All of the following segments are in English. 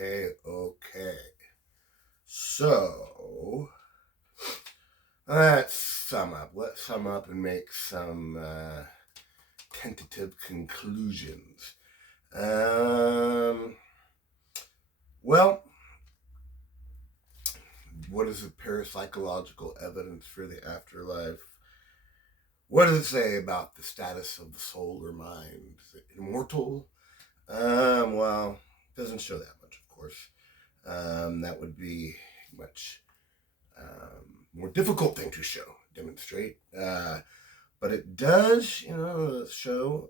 Okay. So, let's sum up. Let's sum up and make some tentative conclusions. Well, what is the parapsychological evidence for the afterlife? What does it say about the status of the soul or mind? Is it immortal? Well, it doesn't show that much, of course. That would be much more difficult thing to demonstrate. But it does, show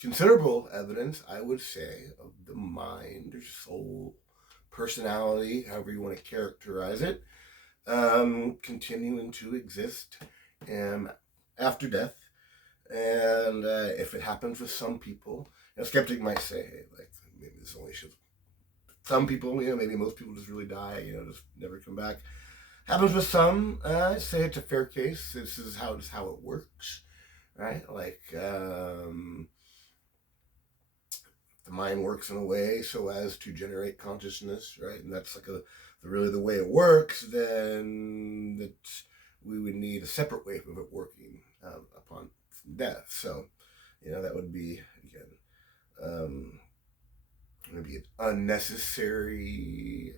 considerable evidence, I would say, of the mind or soul, personality, however you want to characterize it, continuing to exist after death. And if it happens with some people, a skeptic might say, hey, like, maybe this only shows some people, maybe most people just really die, just never come back. Happens with some. I say it's a fair case. This is how it works, right? Like, the mind works in a way so as to generate consciousness, right? And that's like really the way it works. Then we would need a separate way of it working upon death. So, that would be again. Maybe an unnecessary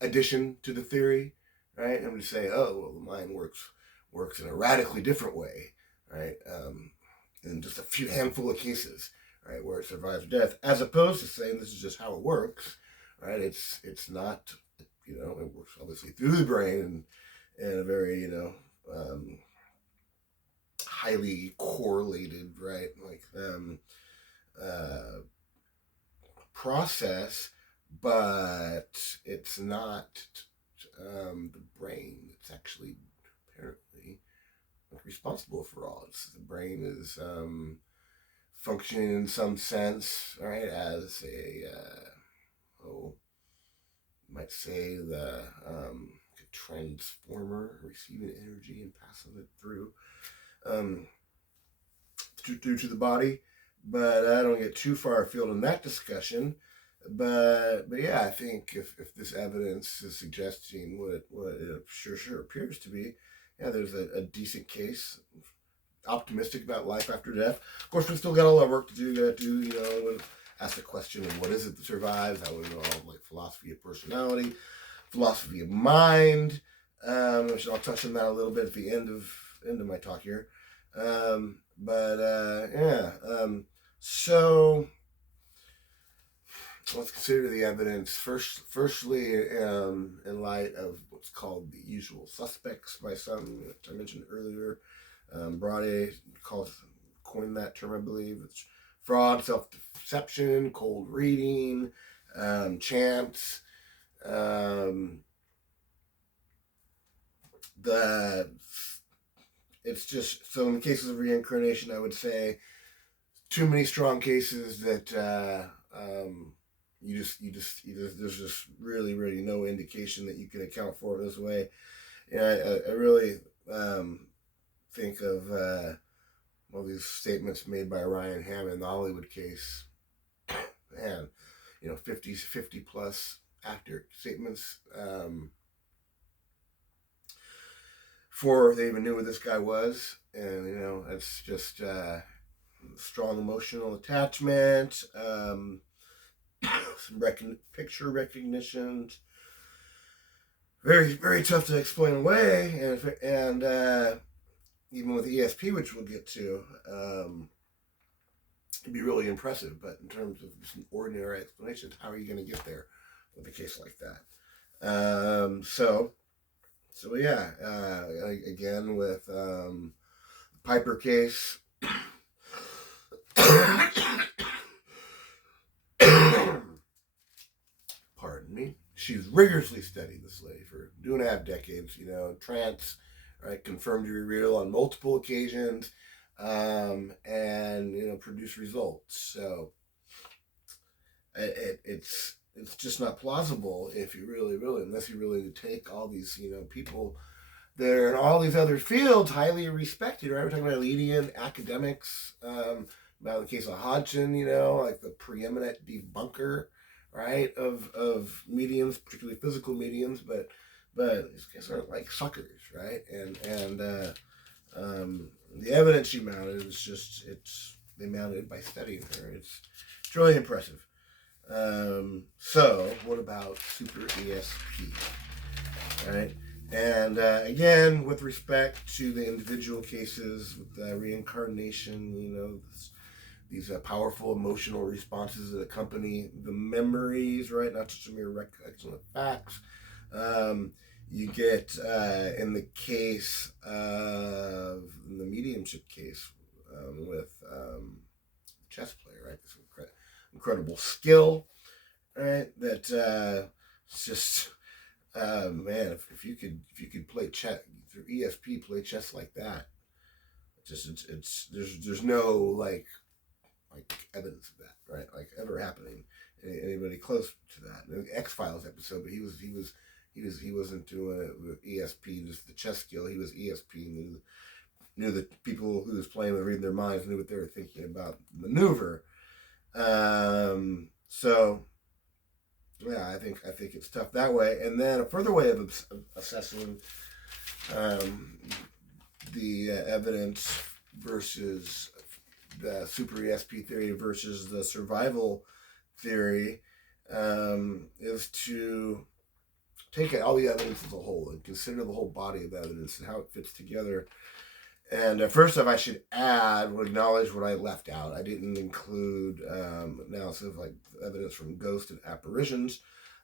addition to the theory, right? And we say, oh, well, the mind works in a radically different way, right? In just a handful of cases, right, where it survives death, as opposed to saying this is just how it works, right? It's not, it works obviously through the brain and a very, highly correlated, right, like process, but it's not the brain. It's actually apparently responsible for all. The brain is functioning in some sense, right, as a you might say the transformer, receiving energy and passing it through to the body. But I don't get too far afield in that discussion. But yeah, I think if this evidence is suggesting what it sure appears to be, yeah, there's a decent case. Optimistic about life after death. Of course, we've still got all our work to do. Ask the question of what is it that survives. That would involve like philosophy of personality, philosophy of mind. Which I'll touch on that a little bit at the end of my talk here. So let's consider the evidence firstly in light of what's called the usual suspects by some, which I mentioned earlier. Brade coined that term, I believe. It's fraud, self-deception, cold reading, chance. It's just, so in cases of reincarnation, I would say too many strong cases that there's just really, really no indication that you can account for it this way. I really think of all these statements made by Ryan Hammond in the Hollywood case. Man, 50 plus actor statements before they even knew who this guy was. And, it's just strong emotional attachment, some picture recognition. Very, very tough to explain away. And even with ESP, which we'll get to, it'd be really impressive. But in terms of just an ordinary explanation, how are you going to get there with a case like that? So yeah, again with the Piper case. Pardon me. She's rigorously studied this lady for 2.5 decades. Trance, right, confirmed to be real on multiple occasions, and produced results. So it's just not plausible if you really, unless you really take all these, people that are in all these other fields, highly respected, right? We're talking about leading academics, about the case of Hodgson, like the preeminent debunker, right, of mediums, particularly physical mediums, but these guys are like suckers, right? And the evidence she mounted is just they mounted it by studying her. It's really impressive. So what about super ESP, right? And again, with respect to the individual cases with reincarnation, these powerful emotional responses that accompany the memories, right? Not just a mere recollection of facts. You get in the case of in the mediumship case with chess player, right? This incredible skill, right? That it's just man, if you could play chess through ESP, play chess like that, it's there's no like evidence of that, right? Like ever happening. Anybody close to that? The X-Files episode, but he wasn't doing it with ESP, just the chess skill. He was ESP, knew that people who was playing with reading their minds, knew what they were thinking about the maneuver. So yeah, I think it's tough that way. And then a further way of assessing the evidence versus the super ESP theory versus the survival theory is to take all the evidence as a whole and consider the whole body of evidence and how it fits together. And first off, I should acknowledge what I left out. I didn't include analysis of like evidence from ghosts and apparitions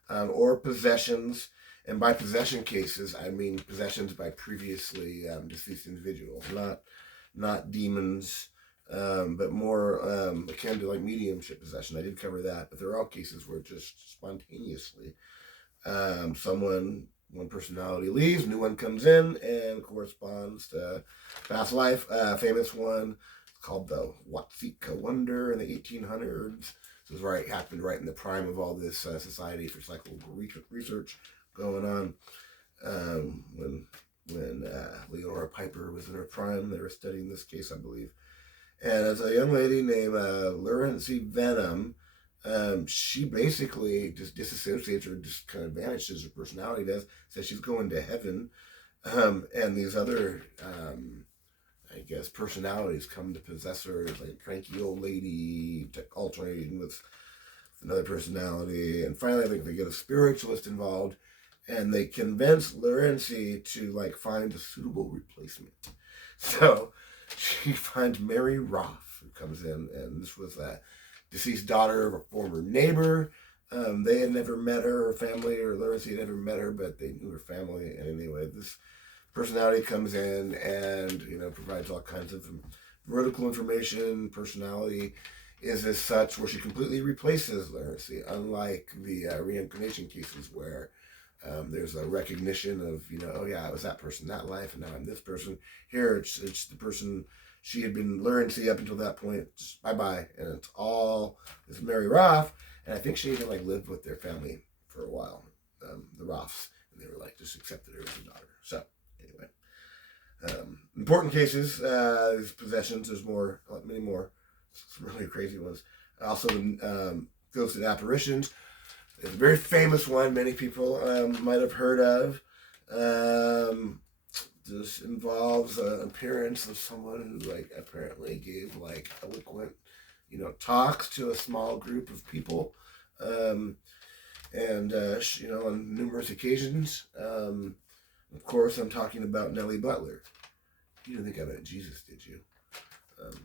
or possessions. And by possession cases, I mean possessions by previously deceased individuals, not demons, but more akin to like mediumship possession. I did cover that, but there are all cases where just spontaneously one personality leaves, new one comes in and corresponds to past life. Famous one called the Watsika Wonder in the 1800s. This is happened right in the prime of all this Society for Psychological Research going on. When Leonora Piper was in her prime, they were studying this case, I believe. And as a young lady named Laurency Venom, she basically just disassociates or just kind of vanishes. Her personality does. Says she's going to heaven, and these other, I guess, personalities come to possess her. Like a cranky old lady alternating with another personality, and finally, I think they get a spiritualist involved, and they convince Laurency to like find a suitable replacement. So she finds Mary Roth, who comes in, and this was a deceased daughter of a former neighbor. They had never met her family, or Laurency had never met her, but they knew her family. And anyway, this personality comes in and provides all kinds of vertical information. Personality is as such where she completely replaces Laurency, unlike the reincarnation cases where there's a recognition of oh yeah, I was that person that life, and now I'm this person. Here it's the person she had been Laurency up until that point. Just bye-bye. And it's all this Mary Roth. And I think she even like lived with their family for a while, the Roths. And they were like just accepted her as a daughter. So anyway, important cases, these possessions, there's many more, some really crazy ones. Also, ghosts and apparitions. There's a very famous one many people might have heard of. This involves an appearance of someone who like apparently gave like eloquent, talks to a small group of people, and on numerous occasions. Of course, I'm talking about Nellie Butler. You didn't think I meant Jesus, did you?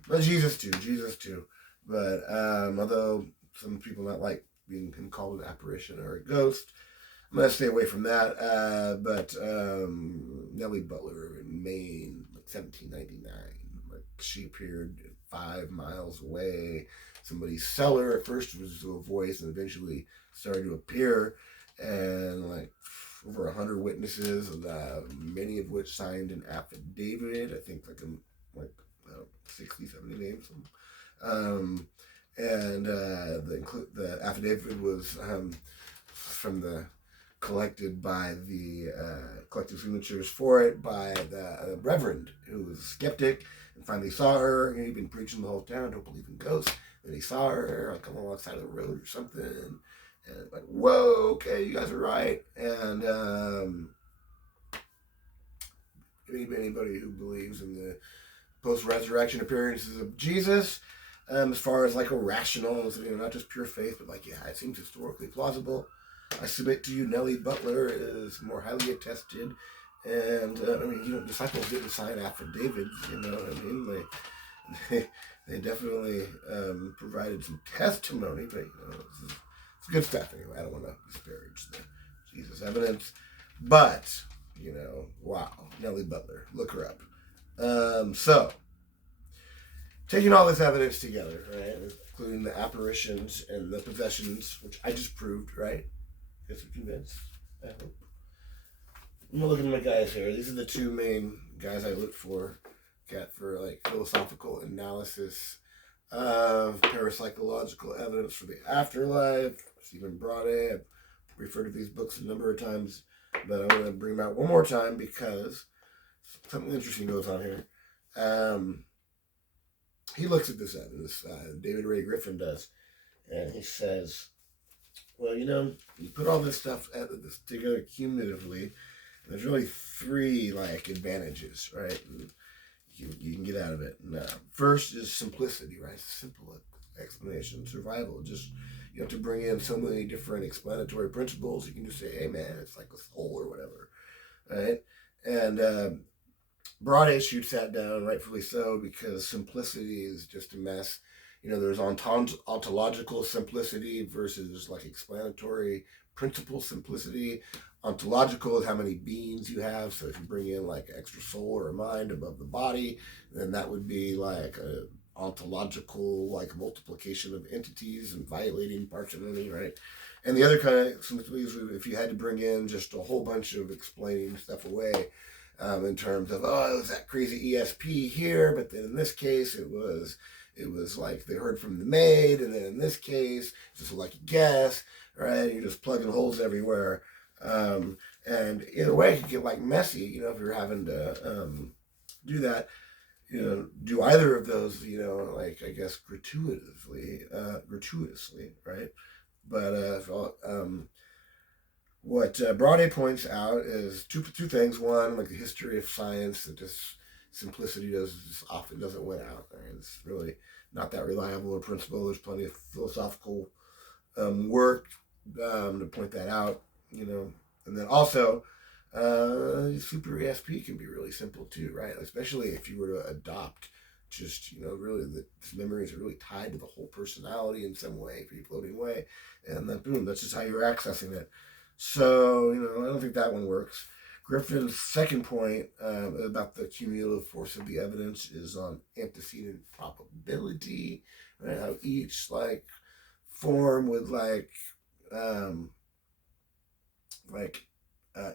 Well, Jesus too. But although some people not like being called an apparition or a ghost, I'm going to stay away from that. But Nellie Butler in Maine, 1799, she appeared 5 miles away. Somebody's cellar. At first it was a voice, and eventually started to appear. And like over 100 witnesses, many of which signed an affidavit. I think like 60, 70 names. And the affidavit was from the collected by the collected signatures for it by the reverend who was a skeptic and finally saw her. He'd been preaching the whole town, don't believe in ghosts. Then he saw her like coming alongside of the road or something, and like, whoa, okay, you guys are right. And anybody who believes in the post-resurrection appearances of Jesus, as far as like a rational, not just pure faith, but like, yeah, it seems historically plausible. I submit to you, Nellie Butler is more highly attested, and disciples didn't sign affidavits. They definitely provided some testimony, but it's good stuff anyway. I don't want to disparage the Jesus evidence, but wow, Nellie Butler, look her up. So, taking all this evidence together, right, including the apparitions and the possessions, which I just proved, right? Guess you're convinced, I hope. I'm looking at my guys here. These are the two main guys I look for like philosophical analysis of parapsychological evidence for the afterlife. Stephen Braude. I've referred to these books a number of times, but I want to bring them out one more time because something interesting goes on here. He looks at this evidence, David Ray Griffin does, and he says, well, you put all this stuff together cumulatively, and there's really three like advantages, right? You can get out of it. And, first is simplicity, right? Simple explanation, survival. Just you have to bring in so many different explanatory principles. You can just say, hey man, it's like a soul or whatever, right? And Broad shoots that down, rightfully so, because simplicity is just a mess. There's ontological simplicity versus like explanatory principle simplicity. Ontological is how many beings you have. So if you bring in like extra soul or a mind above the body, then that would be like a ontological like multiplication of entities and violating parsimony, right? And the other kind of simplicity is if you had to bring in just a whole bunch of explaining stuff away. In terms of, it was that crazy ESP here, but then in this case it was like they heard from the maid, and then in this case it's just a lucky guess, right? You're just plugging holes everywhere, and either way it could get like messy, if you're having to do that, do either of those, like I guess gratuitously, right? But what Braude points out is two things. One, like the history of science, that just simplicity often doesn't win out. Right? It's really not that reliable a principle. There's plenty of philosophical work to point that out, and then also super ESP can be really simple too, right? Especially if you were to adopt just, really the memories are really tied to the whole personality in some way, free floating way, and then boom, that's just how you're accessing it. So, I don't think that one works. Griffin's second point about the cumulative force of the evidence is on antecedent probability, right? How each form would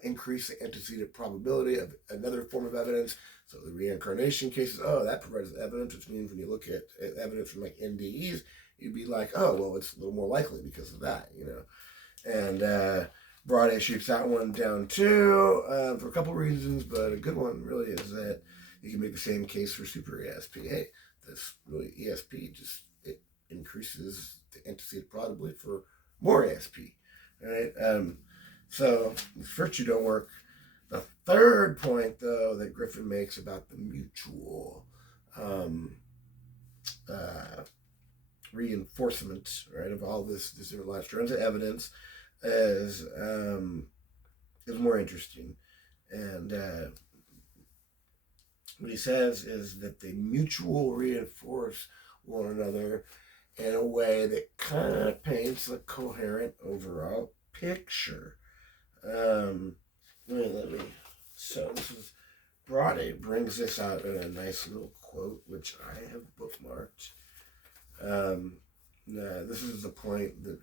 increase the antecedent probability of another form of evidence. So the reincarnation cases, that provides evidence, which means when you look at evidence from NDEs, you'd be like, oh, well, it's a little more likely because of that, And Broad shoots that one down too, for a couple reasons, but a good one really is that you can make the same case for super ESP. Hey, this really ESP it increases the antecedent probability for more ESP, right? So the first two don't work. The third point, though, that Griffin makes about the mutual reinforcement, right, of all this different life strands of evidence is more interesting. And what he says is that they mutual reinforce one another in a way that kind of paints a coherent overall picture. So this is Braude brings this out in a nice little quote, which I have bookmarked. This is the point that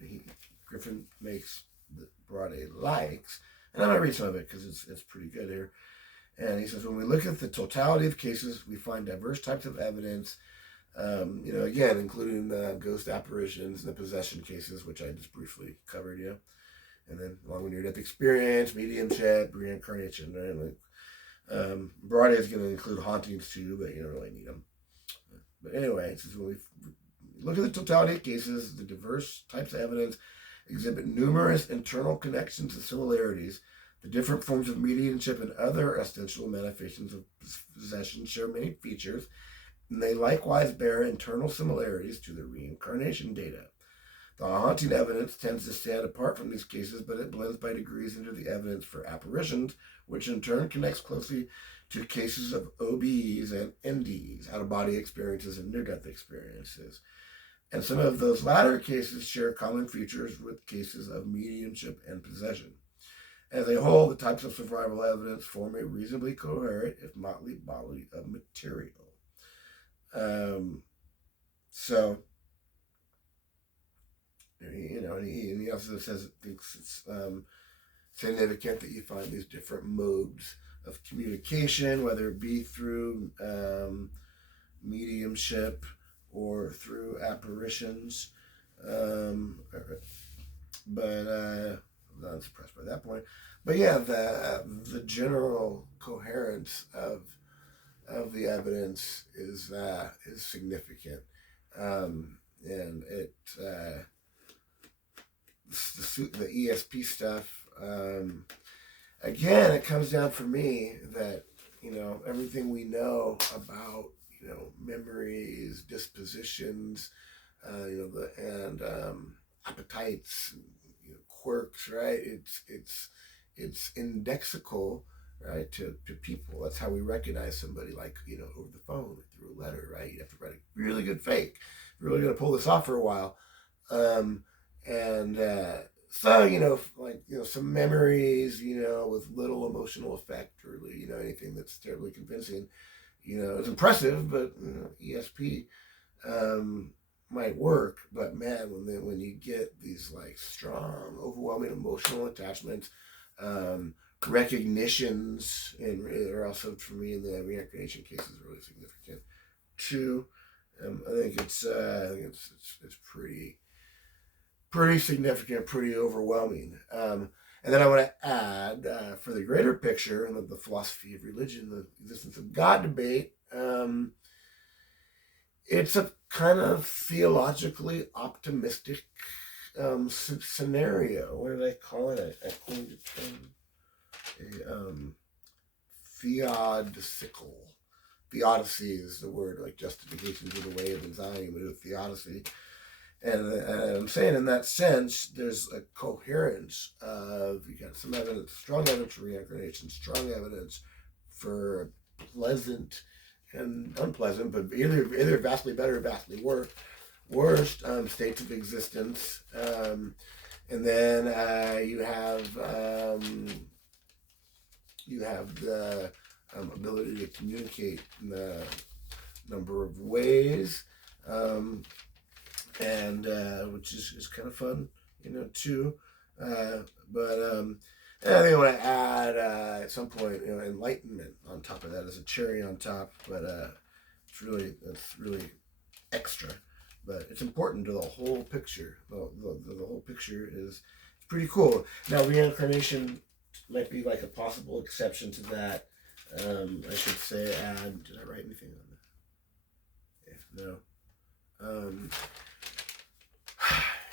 Griffin makes that Braude likes, and I'm going to read some of it because it's pretty good here. And he says, when we look at the totality of cases, we find diverse types of evidence, again, including the ghost apparitions and the possession cases, which I just briefly covered, And then along with near-death experience, mediumship, reincarnation, right? Like, Broad is going to include hauntings too, but you don't really need them. But anyway, it's just when we look at the totality of cases, the diverse types of evidence exhibit numerous internal connections and similarities. The different forms of mediumship and other essential manifestations of possession share many features, and they likewise bear internal similarities to the reincarnation data. The haunting evidence tends to stand apart from these cases, but it blends by degrees into the evidence for apparitions, which in turn connects closely to cases of OBEs and NDEs, out-of-body experiences and near-death experiences. And some of those latter cases share common features with cases of mediumship and possession. As a whole, the types of survival evidence form a reasonably coherent, if motley body of material. So, you know, and he also says it thinks it's significant that you find these different modes of communication, whether it be through mediumship or through apparitions. But I'm not impressed by that point. But yeah, the general coherence of the evidence is significant, and it the ESP stuff. Again, it comes down for me that, you know, everything we know about, you know, memories, dispositions, you know, and appetites, and, you know, quirks, right? It's indexical, right, to people. That's how we recognize somebody, like, you know, over the phone, through a letter, right? You have to write a really good fake. If you're really going to pull this off for a while. So, you know, like, you know, some memories, you know, with little emotional effect, or, you know, anything that's terribly convincing, you know, it's impressive, but, you know, ESP might work. But man, when you get these like strong, overwhelming emotional attachments, recognitions, and are also, for me, in the reincarnation cases, really significant too. I think it's pretty significant, pretty overwhelming. And then I want to add, for the greater picture and the philosophy of religion, the existence of God debate, it's a kind of theologically optimistic scenario. What do they call it? I coined a term. Theodicical. Theodicy is the word, like justification to the way of design, but a theodicy. And I'm saying, in that sense, there's a coherence of, you got some evidence, strong evidence for reincarnation, strong evidence for pleasant and unpleasant, but either vastly better or vastly worst states of existence. And then you have the ability to communicate in a number of ways. And which is kind of fun, you know, too. And I think I want to add, at some point, you know, enlightenment on top of that as a cherry on top. But it's really extra. But it's important to the whole picture. The whole picture is pretty cool. Now, reincarnation might be like a possible exception to that. I should say, did I write anything on that? Yeah, no.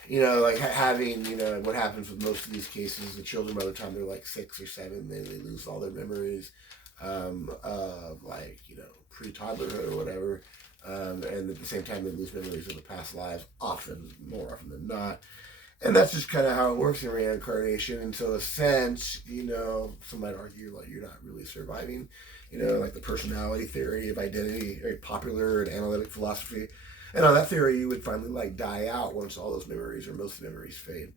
You know, like having, you know, what happens with most of these cases, the children, by the time they're like 6 or 7, they lose all their memories of, like, you know, pre-toddlerhood or whatever. And at the same time, they lose memories of the past lives, more often than not. And that's just kind of how it works in reincarnation. And so, in a sense, you know, some might argue, like, you're not really surviving. You know, like the personality theory of identity, very popular in analytic philosophy. And on that theory, you would finally, like, die out once all those memories, or most memories, fade.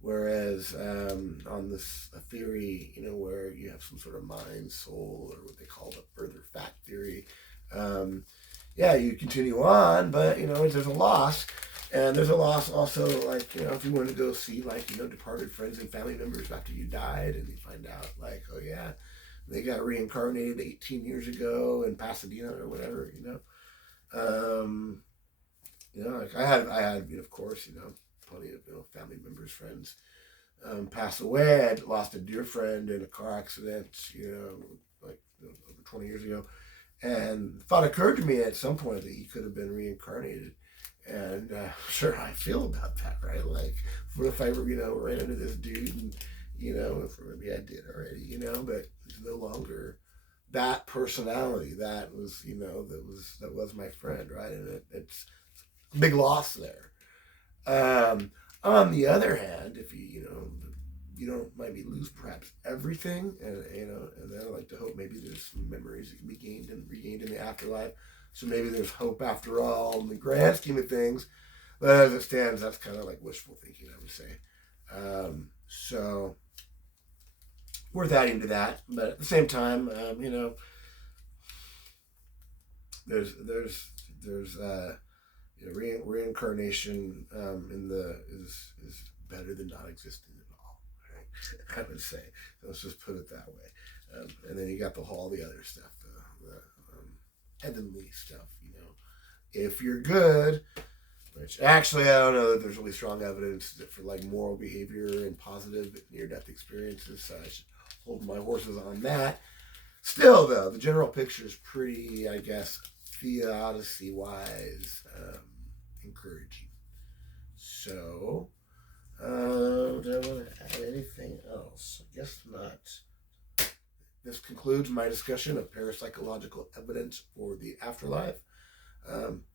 Whereas on this theory, you know, where you have some sort of mind, soul, or what they call the further fact theory, yeah, you continue on, but, you know, there's a loss. And there's a loss also, like, you know, if you want to go see, like, you know, departed friends and family members after you died, and you find out, like, oh yeah, they got reincarnated 18 years ago in Pasadena or whatever, you know. You know, like I had, you know, of course, you know, plenty of, you know, family members, friends pass away. I lost a dear friend in a car accident, like over 20 years ago. And the thought occurred to me at some point that he could have been reincarnated. And sure, how I feel about that, right? Like, what if I, ran into this dude and, if maybe I did already, but he's no longer that personality. That was, that was my friend, right? And it's a big loss there. On the other hand, if you don't maybe lose perhaps everything, and and then I like to hope maybe there's some memories that can be gained and regained in the afterlife. So maybe there's hope after all in the grand scheme of things. But as it stands, that's kind of like wishful thinking, I would say. So worth adding to that, but at the same time, there's reincarnation in the is better than not existing at all. Right? I would say. So let's just put it that way. And then you got all the other stuff, the heavenly stuff. If you're good, which actually I don't know that there's really strong evidence for like moral behavior and positive near-death experiences. So I should hold my horses on that. Still, though, the general picture is pretty, I guess, theodicy-wise, encouraging. So, do I want to add anything else? I guess not. This concludes my discussion of parapsychological evidence for the afterlife.